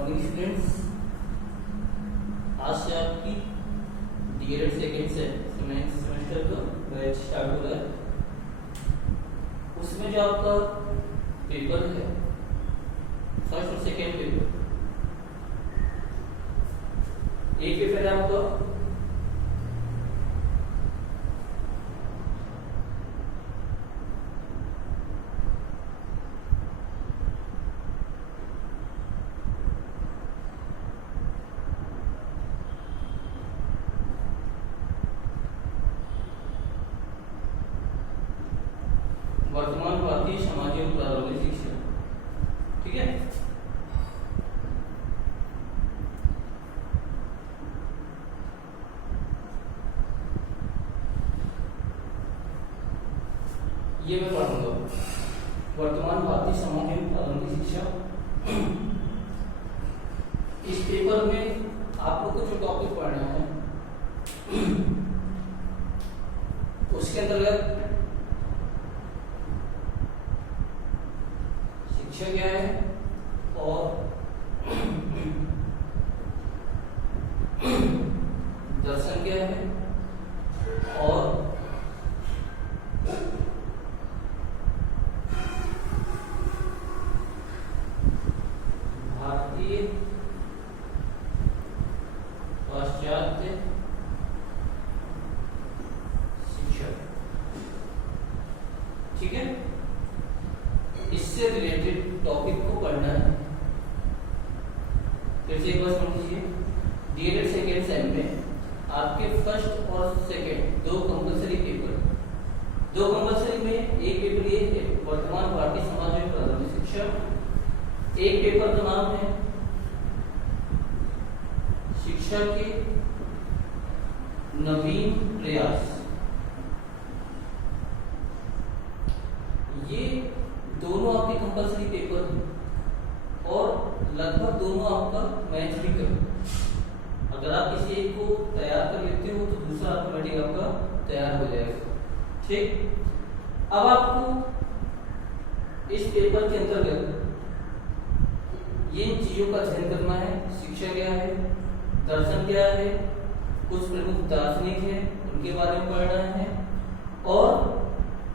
Morning students, आज से आपकी डीएलएड सेकेंड सेमेस्टर का बैच स्टार्ट हो रहा है। उसमें जो आपका पेपर है, फर्स्ट और सेकेंड पेपर, एक पेपर है आपका वर्तमान भारतीय समाज एवं प्रारंभिक शिक्षा। ठीक है, ये मैं पढ़ूंगा वर्तमान भारतीय समाज एवं प्रारंभिक शिक्षा। इस पेपर में आप लोग को जो टॉपिक पढ़ना है उसके अंतर्गत शिक्षा क्या है और दर्शन क्या है और भारतीय पाश्चात्य शिक्षा। ठीक है, इससे रिलेटेड टॉपिक को पढ़ना है। फिर से एक बार सुन लीजिए, डीएलएड सेकेंड सेम में आपके फर्स्ट और सेकेंड दो कंपलसरी पेपर, दो कंपलसरी में एक पेपर ये है वर्तमान भारतीय समाज एवं प्रारंभिक शिक्षा, एक पेपर का नाम है शिक्षा के नवीन प्रयास। ये दोनों आपके कंपलसरी पेपर हैं और लगभग दोनों आपका मैच भी करें। अगर आप किसी एक को तैयार कर लेते हो तो दूसरा ऑटोमेटिक आपका तैयार हो जाएगा। ठीक, अब आपको इस पेपर के अंतर्गत ये इन चीजों का अध्ययन करना है। शिक्षा क्या है, दर्शन क्या है, कुछ प्रमुख दार्शनिक है उनके बारे में पढ़ना है और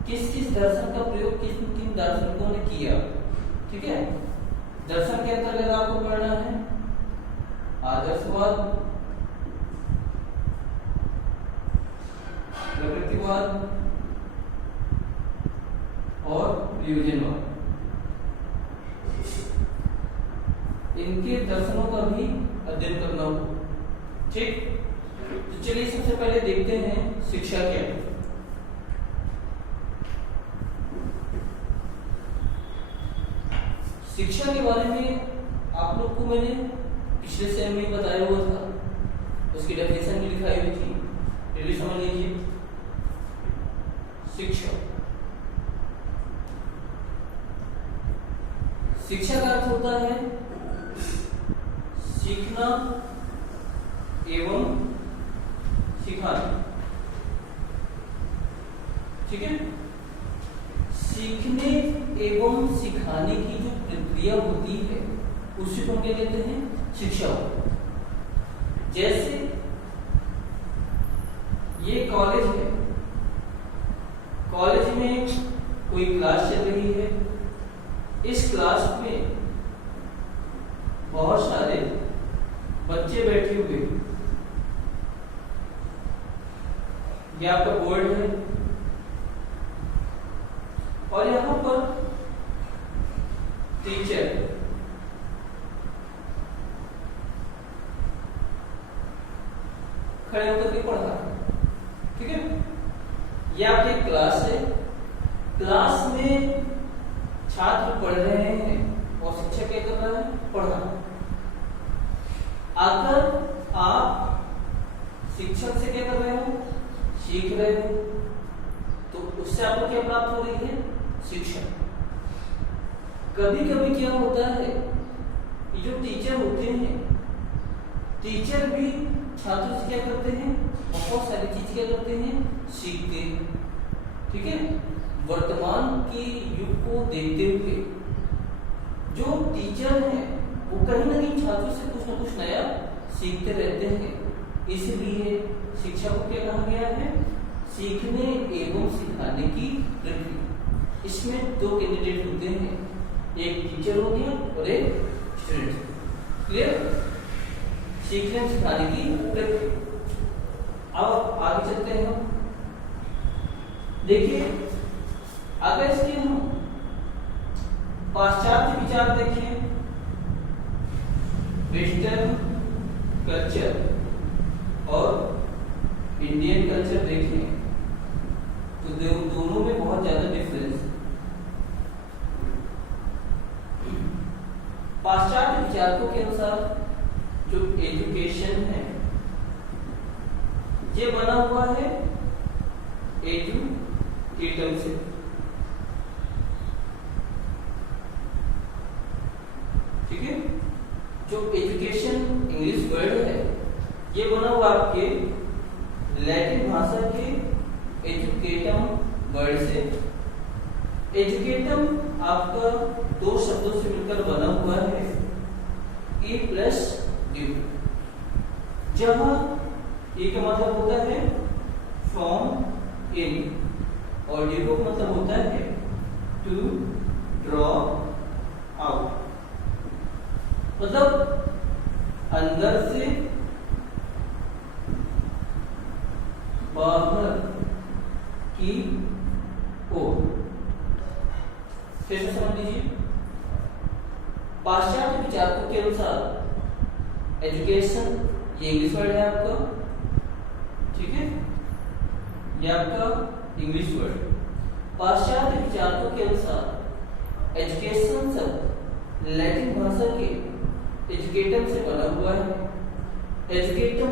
किस किस दर्शन का प्रयोग किन किन दार्शनिकों ने किया। ठीक है, दर्शन के अंतर्गत आपको पढ़ना है आदर्शवाद, प्रकृतिवाद और प्रयोजनवाद। इनके दर्शनों का भी अध्ययन करना होगा। ठीक, तो चलिए सबसे पहले देखते हैं शिक्षा क्या है। शिक्षा के बारे में आप लोग को मैंने पिछले सेम में बताया हुआ था, उसकी डेफिनेशन भी लिखाई हुई थी, फिर भी समझ लीजिए। शिक्षा का अर्थ होता है सीखना एवं सिखाना। ठीक है, सीखने एवं सिखाने की जो प्रक्रिया होती है उसी को क्या कहते हैं, शिक्षा। जैसे ये कॉलेज है, कॉलेज में कोई क्लास चल रही है, इस क्लास में बहुत सारे बच्चे बैठे हुए, ये आपका बोर्ड है और यहां पर टीचर खड़े होकर के पढ़ा। ठीक है, ये आपकी क्लास है, क्लास में छात्र पढ़ रहे हैं और शिक्षक क्या कर रहा है, पढ़ा। अगर आप शिक्षक से क्या कर रहे हो, सीख रहे हो, तो उससे आपको क्या प्राप्त हो रही है, शिक्षा। कभी कभी क्या होता है, ये जो टीचर होते हैं, टीचर भी छात्रों से क्या करते हैं, बहुत सारी चीज क्या करते हैं, सीखते हैं। ठीक है, वर्तमान के युग को देखते हुए जो टीचर हैं वो कहीं ना कहीं छात्रों से कुछ ना कुछ नया सीखते रहते हैं। इसलिए शिक्षा को क्या कहा गया है? सीखने एवं सिखाने की प्रक्रिया। इसमें दो कैंडिडेट होते हैं, एक टीचर हो गया और एक स्टूडेंट। क्लियर? सीखने और सिखाने की प्रक्रिया। अब आगे चलते हैं हम। देखिए, अगर इसके हम पाश्चात्य विचार देखें, वेस्टर्न कल्चर और इंडियन कल्चर देखें, तो दोनों में बहुत ज्यादा डिफरेंस है। पाश्चात्य विचारकों के अनुसार जो एजुकेशन है ये बना हुआ है एजुकेटम से। ठीक है? जो एजुकेशन इंग्लिश वर्ड है ये बना हुआ आपके लैटिन भाषा के एजुकेटम वर्ड से। एजुकेटम आपका दो शब्दों से मिलकर बना हुआ है, ए प्लस ड्यू, जहां ए का मतलब होता है फ्रॉम इन और ड्यू का मतलब होता है टू ड्रॉ आउट, मतलब अंदर से बाहर की ओर। कैसे समझ लीजिए, पाश्चात्य विचारकों के अनुसार एजुकेशन ये इंग्लिश वर्ड है आपका, ठीक है, ये आपका इंग्लिश वर्ड। पाश्चात्य विचारकों के अनुसार एजुकेशन शब्द लैटिन भाषा के एजुकेटम से बना हुआ है। एजुकेटम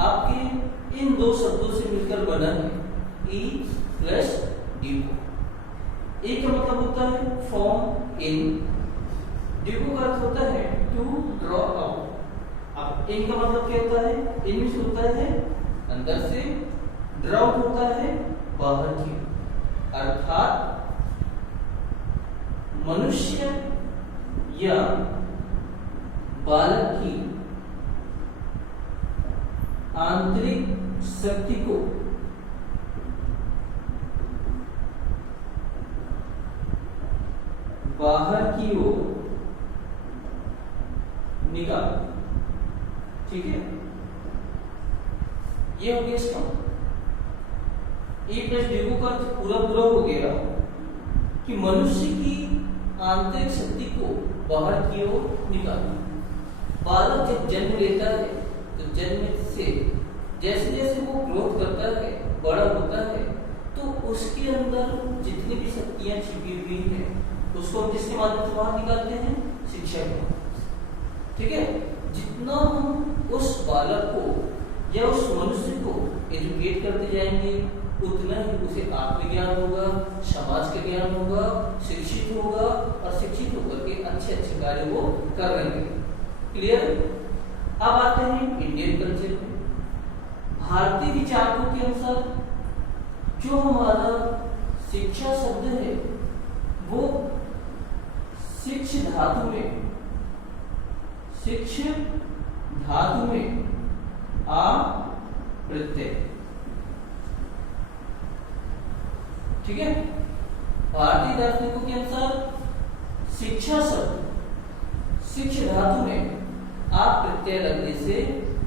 आपके इन दो शब्दों से मिलकर बना है, ई प्लस डी। ए का मतलब होता है फ्रॉम इन, ड्यू का अर्थ होता है टू ड्रॉ आउट। अब इन का मतलब क्या होता है? इन मींस होता है अंदर से, ड्रॉ आउट होता है बाहर की। अर्थात मनुष्य या बालक की आंतरिक शक्ति को बाहर की ओर निकाल। ठीक है, ये हो गया इसका ए प्लस डी का अर्थ पूरा हो गया कि मनुष्य की आंतरिक शक्ति को बाहर की ओर निकालना। बालक जब जन्म लेता है तो जन्म से जैसे जैसे वो ग्रोथ करता है, बड़ा होता है, तो उसके अंदर जितनी भी शक्तियां छिपी हुई हैं उसको हम किसके माध्यम से बाहर निकालते हैं? शिक्षा के माध्यम से। ठीक है, जितना हम उस बालक को या उस मनुष्य को एजुकेट करते जाएंगे उतना ही उसे आत्मज्ञान होगा, समाज का ज्ञान होगा, शिक्षित होगा और शिक्षित होकर के अच्छे अच्छे कार्य वो कर लेंगे। क्लियर? अब आते हैं इंडियन कल्चर में। भारतीय विचारकों के अनुसार जो हमारा शिक्षा शब्द है वो शिक्ष धातु में आ प्रत्यय। ठीक है, भारतीय दार्शनिकों के अनुसार शिक्षा शब्द शिक्ष धातु में आप प्रत्यय लगने से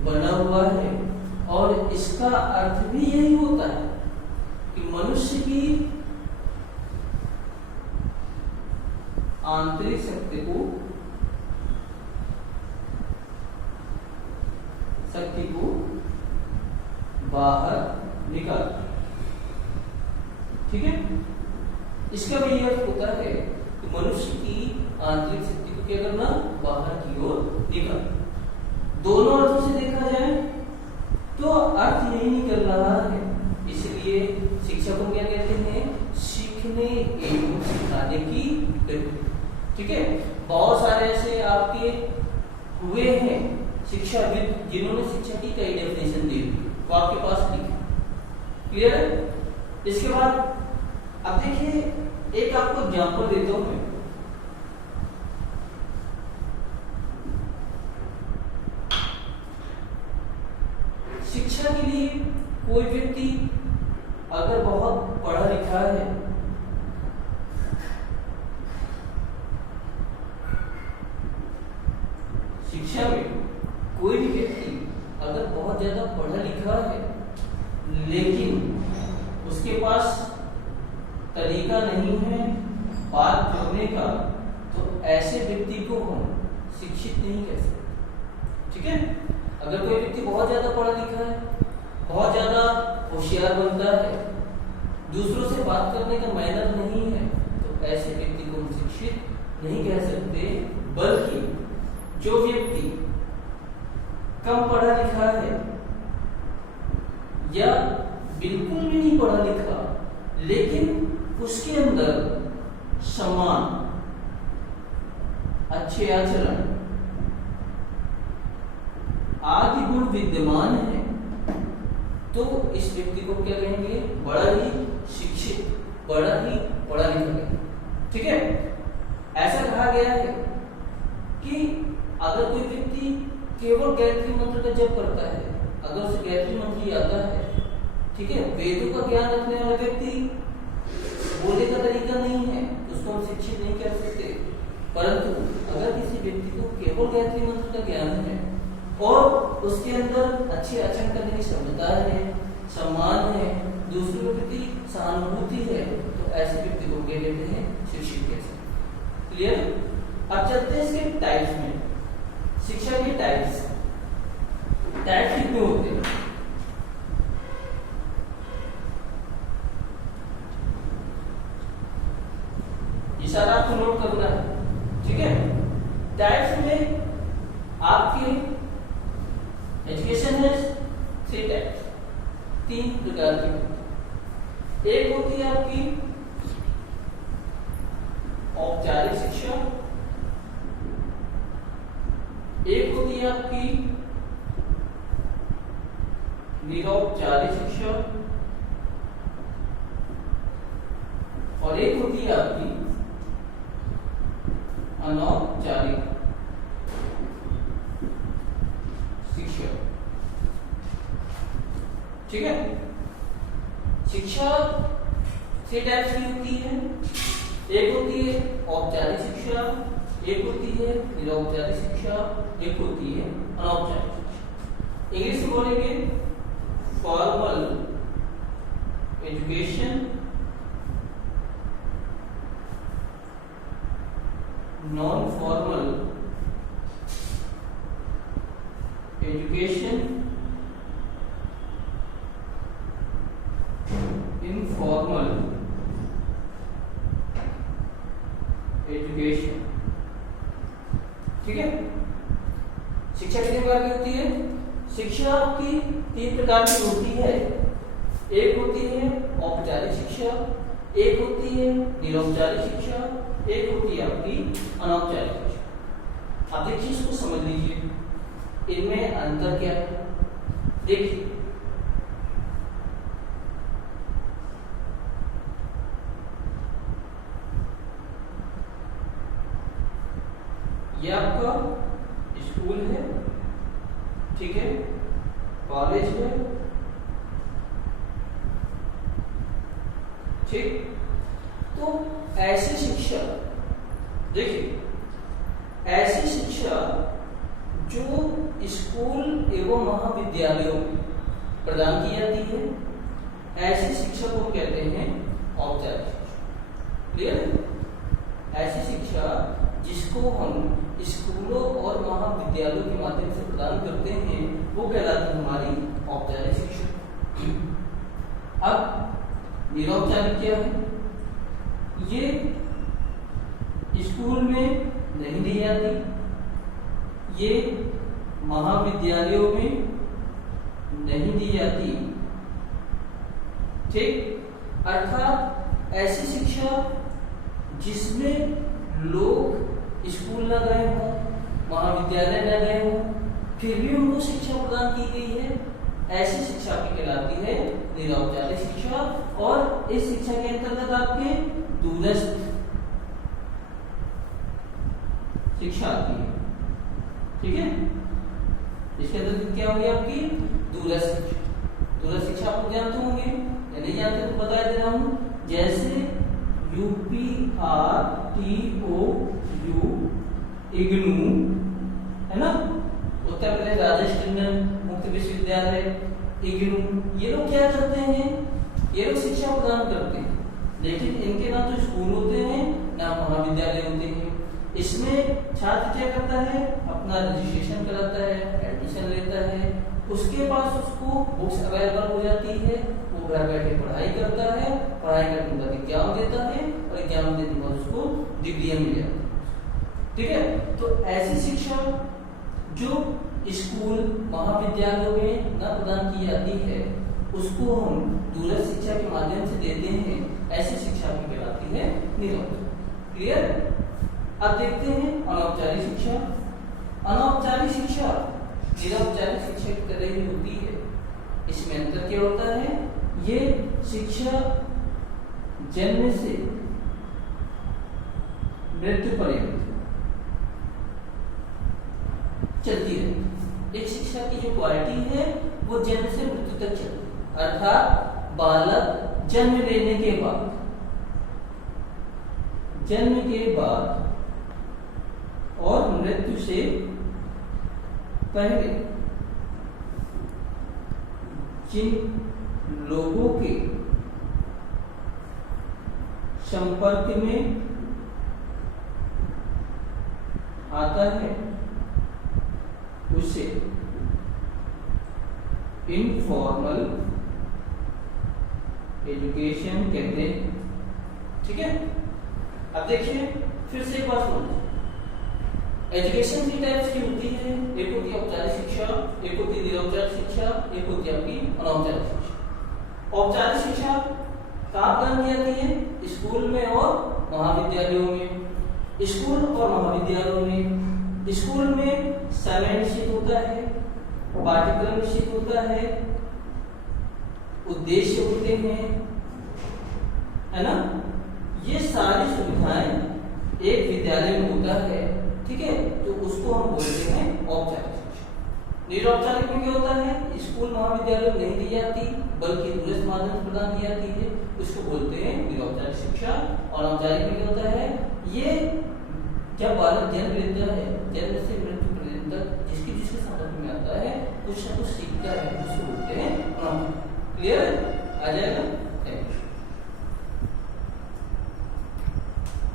बना हुआ है और इसका अर्थ भी यही होता है कि मनुष्य की आंतरिक शक्ति को बाहर निकाल। ठीक है, इसका भी अर्थ होता है कि मनुष्य की आंतरिक शक्ति को क्या करना? बाहर की ओर निकाल। दोनों अर्थों से देखा जाए तो अर्थ यही निकल रहा है। इसलिए शिक्षा को क्या कहते हैं? सीखने एवं सिखाने की प्रक्रिया। ठीक है, बहुत सारे ऐसे आपके हुए हैं शिक्षाविद जिन्होंने शिक्षा की कई डेफिनेशन दी वो आपके पास लिखी। क्लियर है? इसके बाद अब देखिए एक आपको एग्जांपल देता हूं मैं। शिक्षा में कोई भी व्यक्ति अगर बहुत ज्यादा पढ़ा लिखा है लेकिन उसके पास तरीका नहीं है बात करने का, तो ऐसे व्यक्ति को हम शिक्षित नहीं कह सकते। ठीक है, अगर कोई व्यक्ति बहुत ज्यादा पढ़ा लिखा है, बहुत ज्यादा होशियार बनता है, दूसरों से बात करने का मैनर नहीं है, तो ऐसे व्यक्ति को हम शिक्षित नहीं कह सकते। बल्कि जो व्यक्ति कम पढ़ा लिखा है या बिल्कुल भी नहीं पढ़ा लिखा लेकिन उसके अंदर सम्मान, अच्छे आचरण आदि गुण विद्यमान है, तो इस व्यक्ति को क्या कहेंगे? बड़ा ही शिक्षित, बड़ा ही पढ़ा लिखा कहेंगे। ठीक है, ऐसा कहा गया है कि अगर कोई व्यक्ति केवल गायत्री मंत्र का जप करता है, अगर उसे गायत्री मंत्र आता है, ठीक है, वेदों का ज्ञान रखने वाला व्यक्ति, बोलने का तरीका नहीं है, उसको हम शिक्षित नहीं कर सकते। परंतु अगर किसी व्यक्ति को केवल गायत्री मंत्र का ज्ञान है और उसके अंदर अच्छे आचरण करने की क्षमता है, सम्मान है, दूसरों के प्रति सहानुभूति है, तो ऐसे व्यक्ति को क्या कहते हैं? शिक्षित कहते हैं। क्लियर? अब चलते हैं इसके टाइप्स में। शिक्षा के टाइप्स कितने होते हैं? इशारा आपको नोट करना है। ठीक है, टाइप्स में आपके एजुकेशन है 3 टाइप्स, 3 प्रकार की। एक होती है आपकी औपचारिक शिक्षा, एक होती है आपकी निरौपचारिक शिक्षा और एक होती है आपकी अनौपचारिक शिक्षा। ठीक है, शिक्षा 3 टाइप्स की होती है। एक होती है औपचारिक शिक्षा, एक होती है निरौपचारिक शिक्षा, एक होती है अनौपचारिक शिक्षा। इंग्लिश में बोलेंगे formal education, non formal education, informal education. ठीक है, शिक्षा कितने प्रकार की होती है? शिक्षा की 3 प्रकार की होती है। एक होती है औपचारिक शिक्षा, एक होती है निरौपचारिक शिक्षा, एक होती है आपकी अनौपचारिक शिक्षा। आप देखिए, इसको समझ लीजिए, इनमें अंतर क्या है। देखिए, ये आपका स्कूल है, ठीक है, कॉलेज है, ठीक। तो ऐसी शिक्षा, देखिए, ऐसी शिक्षा जो स्कूल एवं महाविद्यालयों में प्रदान की जाती है, ऐसी शिक्षा को कहते हैं औपचारिक शिक्षा। क्लियर? ऐसी शिक्षा जिसको हम स्कूलों और महाविद्यालयों के माध्यम से प्रदान करते हैं, वो कहलाती है हमारी औपचारिक शिक्षा। अब निरौपचारिक क्या है? ये स्कूल में नहीं दी जाती, ये महाविद्यालयों में नहीं दी जाती। ठीक, अर्थात ऐसी शिक्षा जिसमें लोग स्कूल न गए हों, महाविद्यालय न गए हों, फिर भी उनको शिक्षा प्रदान की गई है, ऐसी शिक्षा की कहलाती है निरौपचारिक शिक्षा। और इस शिक्षा के अंतर्गत आपके दूरस्थ शिक्षा आती है। ठीक है, इसके अंतर्गत क्या होगी आपकी दूरस्थ शिक्षा। दूरस्थ शिक्षा आप लोग जानते होंगे या नहीं जानते तो बता दे रहा हूं, जैसे UPRTOU, इग्नू, है ना, प्रदान करते हैं, लेकिन इनके ना तो स्कूल होते हैं ना महाविद्यालय होते हैं। इसमें छात्र क्या करता है, अपना रजिस्ट्रेशन कराता है, एडमिशन लेता है, उसके पास उसको बुक्स अवेलेबल हो जाती है, वो घर बैठे पढ़ाई करता है, पढ़ाई करने के बाद एग्जाम देता है और एग्जाम देने के बाद उसको डिग्रियां मिल जाती है। ठीक है, तो ऐसी शिक्षा जो स्कूल महाविद्यालयों में न प्रदान की जाती है उसको हम दूरस्थ शिक्षा के माध्यम से देते हैं, ऐसी शिक्षा की कहलाती है निरौपचारिक। क्लियर? अब देखते हैं अनौपचारिक शिक्षा। अनौपचारिक शिक्षा निरौपचारिक शिक्षा की तरह ही होती है। इसमें अंतर क्या होता है, ये शिक्षा जन्म से मृत्यु पर्यंत चलती रहती। एक शिक्षा की जो क्वालिटी है वो जन्म से मृत्यु तक चलती है, अर्थात बालक जन्म लेने के बाद, जन्म के बाद और मृत्यु से पहले जिन लोगों के संपर्क में आता है उसे इनफॉर्मल एजुकेशन कहते हैं। ठीक है, अब देखिए फिर से एक बात सुनो। एजुकेशन की टाइप्स की होती है, एक होती है औपचारिक शिक्षा, एक होती है निरौपचारिक शिक्षा, एक होती है आपकी अनौपचारिक शिक्षा। औपचारिक शिक्षा कहाँ प्रदान की जाती है, स्कूल में और महाविद्यालयों में। स्कूल और महाविद्यालयों में, स्कूल में समय निश्चित होता है, पाठ्यक्रम निश्चित होता है, उद्देश्य होते हैं, है ना। ये सारी सुविधाएं एक विद्यालय में होता है। ठीक है, तो उसको हम बोलते हैं औपचारिक शिक्षा। निरौपचारिक में क्या होता है, स्कूल महाविद्यालय में नहीं दी जाती बल्कि दूरस्थ माध्यम से प्रदान की जाती है, उसको बोलते हैं निरौपचारिक शिक्षा। और औपचारिक में क्या होता है, ये जब बालक जन्म लेता है, जन्म से मृत्यु पर्यंत जिसके जिसके संपर्क में आता है कुछ न कुछ सीखता है, उसको बोलते हैं। क्लियर? आ जाएगा?